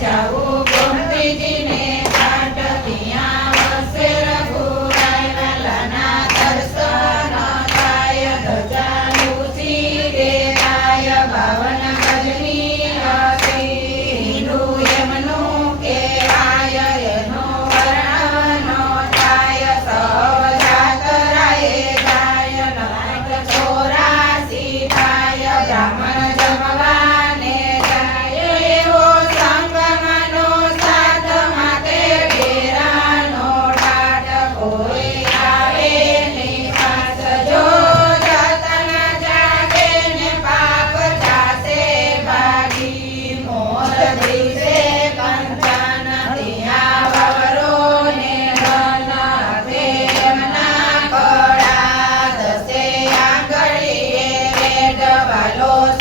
જાવું ગોમતીજીને પાટલિયા વસે રઘુરાય વલના દર્શન થાય ધજાનુસી દેવાય ભવન ગજની હતી હિન્દુ યમનું કેવાય એનો વર્ણવનો થાય સવ જાત રાય જાય નાટ ચોરાસી થાય બ્રાહ્મણ calor,